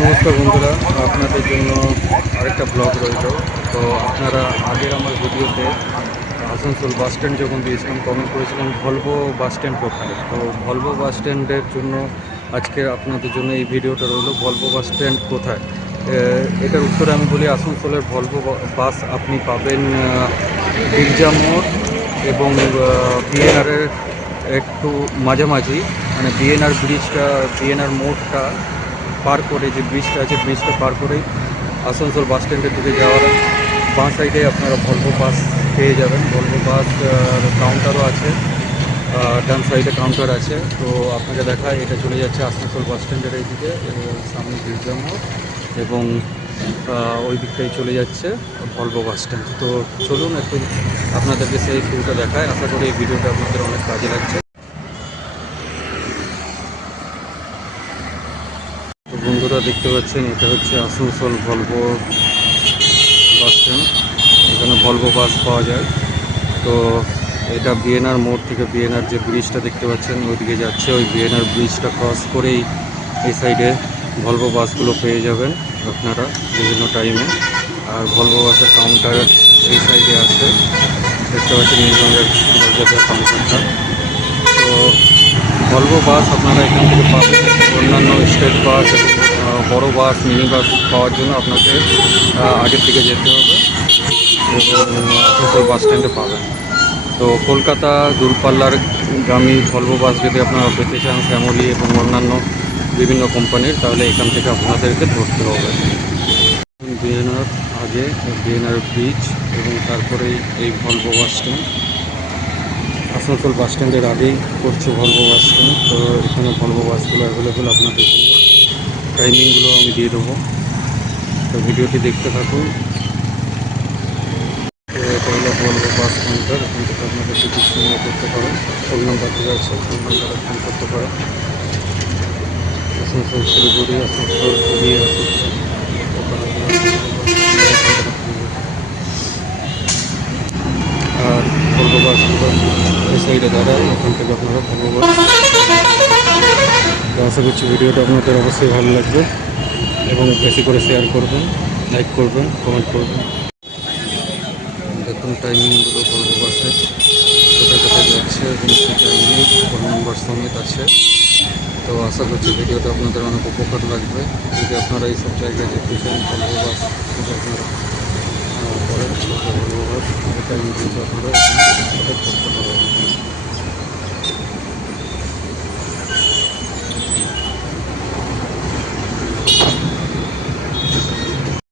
নমস্কার বন্ধুরা, আপনাদের জন্য আরেকটা ব্লগ রইল। তো আপনারা আগের আমার ভিডিওতে আসানসোল বাস স্ট্যান্ড যখন দিয়েছিলাম, কমেন্ট করেছিলাম ভলভো বাস স্ট্যান্ড কোথায়। তো ভলভো বাস স্ট্যান্ডের জন্য আজকে আপনাদের জন্য এই ভিডিওটা রইল, ভলভো বাস স্ট্যান্ড কোথায়। এটার উত্তরে আমি বলি, আসানসোলের ভলভো বাস আপনি পাবেন গির্জা মোড় এবং বিএনআরের একটু মাঝামাঝি, মানে বিএনআর ব্রিজটা, বিএনআর মোড়টা পার করে, যে ব্রিজটা আছে ব্রিজটা পার করেই আসানসোল বাস স্ট্যান্ডের দিকে যাওয়ার বাঁ সাইডে আপনারা ভলভো বাস পেয়ে যাবেন। ভলভো বাস কাউন্টারও আছে, ডান সাইডে কাউন্টার আছে। তো আপনাকে দেখায়, এটা চলে যাচ্ছে আসানসোল বাস স্ট্যান্ডের এই দিকে, সামনে গির্জা মোড়, এবং ওই দিকটাই চলে যাচ্ছে ভলভো বাস স্ট্যান্ড। তো চলুন একটু আপনাদেরকে সেই ভিউটা দেখায়। আশা করি এই ভিডিওটা আপনাদের অনেক কাজে লাগছে। তো বন্ধুরা দেখতে পাচ্ছেন, এটা হচ্ছে আসানসোল ভলভো বাস স্ট্যান্ড। এখানে ভলভো বাস পাওয়া যায়। তো এটা বিএনআর মোড় থেকে, বিএনআর যে ব্রিজটা দেখতে পাচ্ছেন ওইদিকে যাচ্ছে। ওই বিএনআর ব্রিজটা ক্রস করেই এই সাইডে ভলভো বাসগুলো পেয়ে যাবেন আপনারা বিভিন্ন টাইমে। আর ভলভো বাসের কাউন্টার এই সাইডে আছে, দেখতে পাচ্ছেন নীল রঙের দরজার কাউন্টারটা। তো ভলভো বাস আপনারা এখান থেকে পাবেন। অন্যান্য স্টেট বাস, বড় বাস, মিনি বাস পাওয়ার জন্য আপনাকে আগের দিকে যেতে হবে এবং আসানসোল বাস স্ট্যান্ডে পাবেন। তো কলকাতা দূরপাল্লার গামী ভলভো বাস যদি আপনারা পেতে চান, ফ্যামিলি এবং অন্যান্য বিভিন্ন কোম্পানির, তাহলে এখান থেকে আপনাদেরকে ধরতে হবে। বিএনআর আগে, বিএনআর ব্রিজ, এবং তারপরেই এই ভলভো বাস স্ট্যান্ড। আসানসোল বাস স্ট্যান্ডের আগেই পড়ছে ভলভো বাস স্ট্যান্ড। তো এখানে ভলভো বাসগুলো অ্যাভেলেবেল আপনাদের জন্য। টাইমিংগুলো আমি দিয়ে দেবো, তো ভিডিওটি দেখতে থাকুন। তো এটা হলো ভলভো বাস কাউন্টার। এখান থেকে আপনাদের টিকিট সংগ্রহ করতে পারেন। ফোন নাম্বার দেওয়া আছে, ফোন নাম্বারে ফোন করতে পারেন। আসানসোল শিলিগুড়ি, আসানসোল পুরী, আসানসোল আর ভলভো বাসগুলো এই সাইডে দাঁড়ায়। এখান থেকে আপনারা ভলভো বাস। তো আশা করছি ভিডিওটা আপনাদের অবশ্যই ভালো লাগবে এবং বেশি করে শেয়ার করবেন, লাইক করবেন, কমেন্ট করবেন। দেখুন টাইমিংগুলো ভলভো বাসের কোথায় কোথায় যাচ্ছে এবং কী টাইমিং, ফোন নম্বর সমেত আছে। তো আশা করছি ভিডিওটা আপনাদের অনেক উপকার লাগবে। যদি আপনারা এইসব জায়গায় যেতে চান, ভলভো বাস যদি আপনারা করেন, ভলভো বাস টাইমিং কিন্তু আপনারা এখানে করতে পারেন।